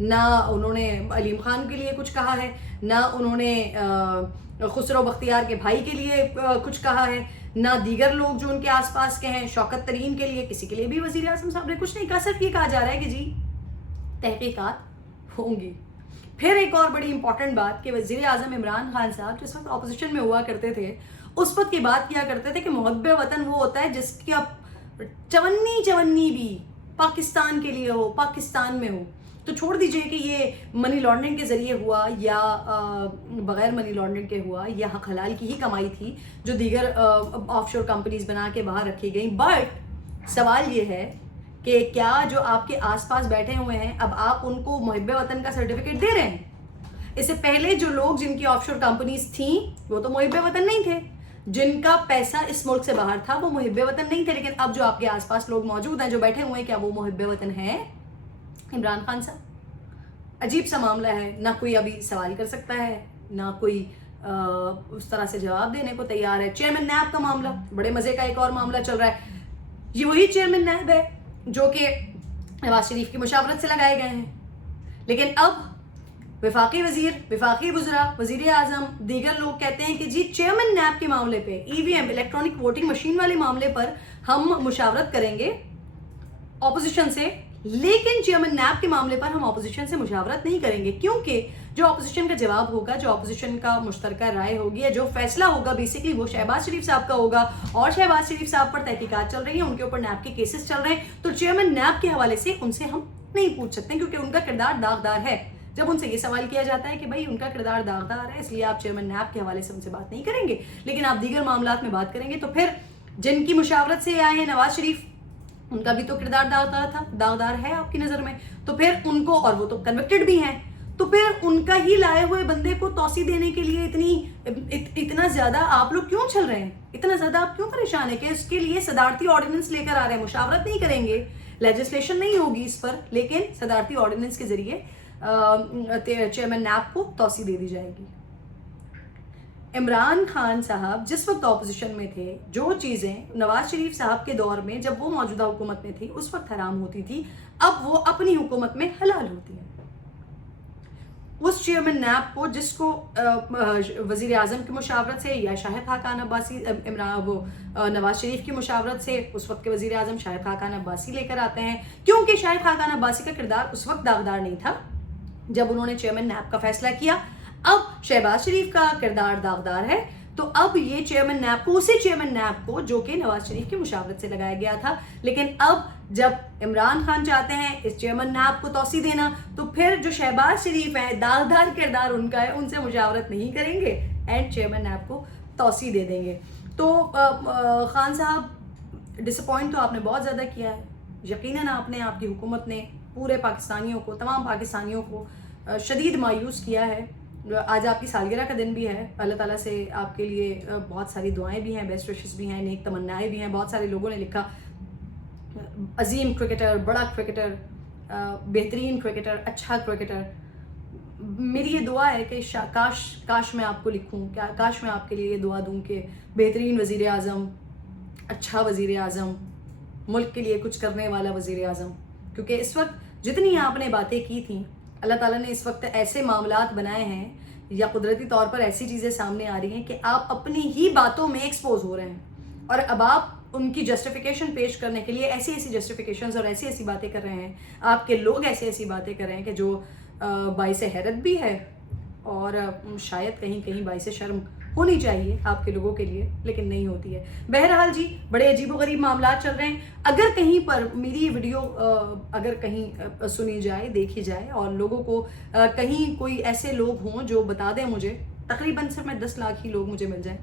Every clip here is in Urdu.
نہ انہوں نے علیم خان کے لیے کچھ کہا ہے، نہ انہوں نے خسرو بختیار کے بھائی کے لیے کچھ کہا ہے، نہ دیگر لوگ جو ان کے آس پاس کے ہیں، شوکت ترین کے لیے، کسی کے لیے بھی وزیر اعظم صاحب نے کچھ نہیں کہا. صرف یہ کہا جا رہا ہے کہ جی تحقیقات ہوں گی. پھر ایک اور بڑی امپورٹنٹ بات کہ وزیر اعظم عمران خان صاحب جس وقت اپوزیشن میں ہوا کرتے تھے اس وقت یہ بات کیا کرتے تھے کہ محب وطن وہ ہوتا ہے جس کی اب چونی بھی پاکستان کے لیے ہو، پاکستان میں ہو. تو چھوڑ دیجئے کہ یہ منی لانڈرنگ کے ذریعے ہوا یا بغیر منی لانڈرنگ کے ہوا، یا حق حلال کی ہی کمائی تھی جو دیگر آف شور کمپنیز بنا کے باہر رکھی گئیں. بٹ سوال یہ ہے کہ کیا جو آپ کے آس پاس بیٹھے ہوئے ہیں اب آپ ان کو محب وطن کا سرٹیفکیٹ دے رہے ہیں؟ اس سے پہلے جو لوگ جن کی آف شور کمپنیز تھیں وہ تو محب وطن نہیں تھے، جن کا پیسہ اس ملک سے باہر تھا وہ محب وطن نہیں تھے. لیکن اب جو آپ کے آس پاس لوگ موجود ہیں جو بیٹھے ہوئے ہیں، کیا وہ محب وطن ہیں؟ عمران خان صاحب عجیب سا معاملہ ہے، نہ کوئی ابھی سوال کر سکتا ہے، نہ کوئی اس طرح سے جواب دینے کو تیار ہے. چیئرمین نیب کا معاملہ بڑے مزے کا ایک اور معاملہ چل رہا ہے. یہ وہی چیئرمین نیب ہے جو کہ نواز شریف کی مشاورت سے لگائے گئے ہیں، لیکن اب وفاقی وزیر، وفاقی وزراء، وزیر اعظم، دیگر لوگ کہتے ہیں کہ جی چیئرمین نیب کے معاملے پہ، ای وی ایم الیکٹرانک ووٹنگ مشین والے معاملے پر ہم مشاورت کریں گے اپوزیشن سے، لیکن چیئرمین نیب کے معاملے پر ہم اپوزیشن سے مشاورت نہیں کریں گے، کیونکہ جو اپوزیشن کا جواب ہوگا، جو اپوزیشن کا مشترکہ رائے ہوگی یا جو فیصلہ ہوگا بیسکلی وہ شہباز شریف صاحب کا ہوگا، اور شہباز شریف صاحب پر تحقیقات چل رہی ہیں، ان کے اوپر نیب کے کیسز چل رہے ہیں. تو چیئرمین نیب کے حوالے سے ان سے ہم نہیں پوچھ سکتے کیونکہ ان کا کردار داغدار ہے. جب ان سے یہ سوال کیا جاتا ہے کہ بھائی ان کا کردار داغدار ہے اس لیے آپ چیئرمین نیب کے حوالے سے ان سے بات نہیں کریں گے، لیکن آپ دیگر معاملات میں بات کریں گے، تو پھر جن کی مشاورت سے آئے ہیں نواز شریف، ان کا بھی تو کردار داغدار ہے آپ کی نظر میں، تو پھر ان کو، اور وہ تو کنوکٹڈ بھی ہیں، تو پھر ان کا ہی لائے ہوئے بندے کو توسیع دینے کے لیے اتنا زیادہ آپ لوگ کیوں چل رہے ہیں؟ اتنا زیادہ آپ کیوں پریشان ہیں کہ اس کے لیے صدارتی آرڈیننس لے کر آ رہے ہیں؟ مشاورت نہیں کریں گے، لیجسلیشن نہیں ہوگی اس پر، لیکن صدارتی آرڈیننس کے ذریعے چیئرمین نیب کو توسیع دے دی جائے گی. عمران خان صاحب جس وقت اپوزیشن میں تھے، جو چیزیں نواز شریف صاحب کے دور میں جب وہ موجودہ حکومت میں تھی اس وقت حرام ہوتی تھی، اب وہ اپنی حکومت میں حلال ہوتی ہیں. اس چیئرمین نیب کو جس کو وزیر اعظم کی مشاورت سے یا شاہد خاقان عباسی، نواز شریف کی مشاورت سے اس وقت کے وزیر اعظم شاہد خاقان عباسی لے کر آتے ہیں، کیونکہ شاہد خاقان عباسی کا کردار اس وقت داغدار نہیں تھا جب انہوں نے چیئرمین نیب کا فیصلہ کیا. اب شہباز شریف کا کردار داغدار ہے، تو اب یہ چیئرمین نیب کو، اسی چیئرمین نیب کو جو کہ نواز شریف کی مشاورت سے لگایا گیا تھا، لیکن اب جب عمران خان چاہتے ہیں اس چیئرمین نیب کو توسیع دینا، تو پھر جو شہباز شریف ہیں داغدار کردار ان کا ہے، ان سے مشاورت نہیں کریں گے اینڈ چیئرمین نیب کو توسیع دے دیں گے. تو خان صاحب ڈسپوائنٹ تو آپ نے بہت زیادہ کیا ہے، یقیناً آپ نے، آپ کی حکومت نے پورے پاکستانیوں کو، تمام پاکستانیوں کو شدید مایوس کیا ہے. آج آپ کی سالگرہ کا دن بھی ہے، اللہ تعالیٰ سے آپ کے لیے بہت ساری دعائیں بھی ہیں، بیسٹ وشز بھی ہیں، نیک تمنائیں بھی ہیں. بہت سارے لوگوں نے لکھا عظیم کرکٹر، بڑا کرکٹر، بہترین کرکٹر، اچھا کرکٹر. میری یہ دعا ہے کہ کاش میں آپ کو لکھوں، کاش میں آپ کے لیے یہ دعا دوں کہ بہترین وزیر اعظم، اچھا وزیر اعظم، ملک کے لیے کچھ کرنے والا وزیر اعظم. کیونکہ اس وقت جتنی آپ نے باتیں کی تھیں، اللہ تعالیٰ نے اس وقت ایسے معاملات بنائے ہیں یا قدرتی طور پر ایسی چیزیں سامنے آ رہی ہیں کہ آپ اپنی ہی باتوں میں ایکسپوز ہو رہے ہیں، اور اب آپ ان کی جسٹیفیکیشن پیش کرنے کے لیے ایسی جسٹیفیکیشنز اور ایسی باتیں کر رہے ہیں. آپ کے لوگ ایسی باتیں کر رہے ہیں کہ جو باعث حیرت بھی ہے اور شاید کہیں باعث شرم ہونی چاہیے آپ کے لوگوں کے لیے، لیکن نہیں ہوتی ہے. بہرحال جی بڑے عجیب و غریب معاملات چل رہے ہیں. اگر کہیں پر میری ویڈیو اگر کہیں سنی جائے، دیکھی جائے، اور لوگوں کو کہیں کوئی ایسے لوگ ہوں جو بتا دیں مجھے، تقریباً صرف میں 10 لاکھ ہی لوگ مجھے مل جائیں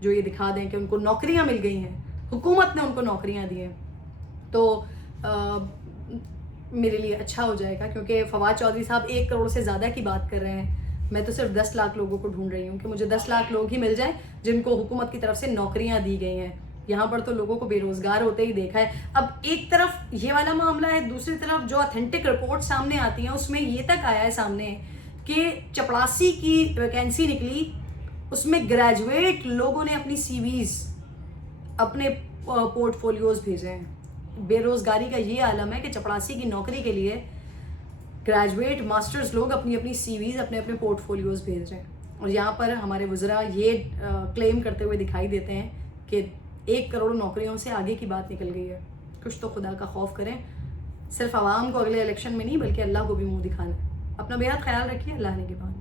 جو یہ دکھا دیں کہ ان کو نوکریاں مل گئی ہیں، حکومت نے ان کو نوکریاں دی ہیں، تو میرے لیے اچھا ہو جائے گا. کیونکہ فواد چودھری صاحب 1 کروڑ سے زیادہ کی بات کر رہے ہیں، میں تو صرف 10 لاکھ لوگوں کو ڈھونڈ رہی ہوں کہ مجھے 10 لاکھ لوگ ہی مل جائیں جن کو حکومت کی طرف سے نوکریاں دی گئی ہیں. یہاں پر تو لوگوں کو بے روزگار ہوتے ہی دیکھا ہے. اب ایک طرف یہ والا معاملہ ہے، دوسری طرف جو اتھینٹک رپورٹ سامنے آتی ہیں اس میں یہ تک آیا ہے سامنے کہ چپڑاسی کی ویکینسی نکلی، اس میں گریجویٹ لوگوں نے اپنی سی ویز، اپنے پورٹ فولیوز بھیجے ہیں. بے روزگاری کا یہ عالم ہے کہ چپڑاسی کی نوکری کے لیے گریجویٹ ماسٹرز لوگ اپنی اپنی سی ویز اپنے اپنے پورٹ فولیوز بھیج رہے ہیں، اور یہاں پر ہمارے وزراء یہ کلیم کرتے ہوئے دکھائی دیتے ہیں کہ 1 کروڑ نوکریوں سے آگے کی بات نکل گئی ہے. کچھ تو خدا کا خوف کریں، صرف عوام کو اگلے الیکشن میں نہیں بلکہ اللہ کو بھی منہ دکھانا ہے. اپنا بے حد خیال رکھیے. اللہ نے کے بعد.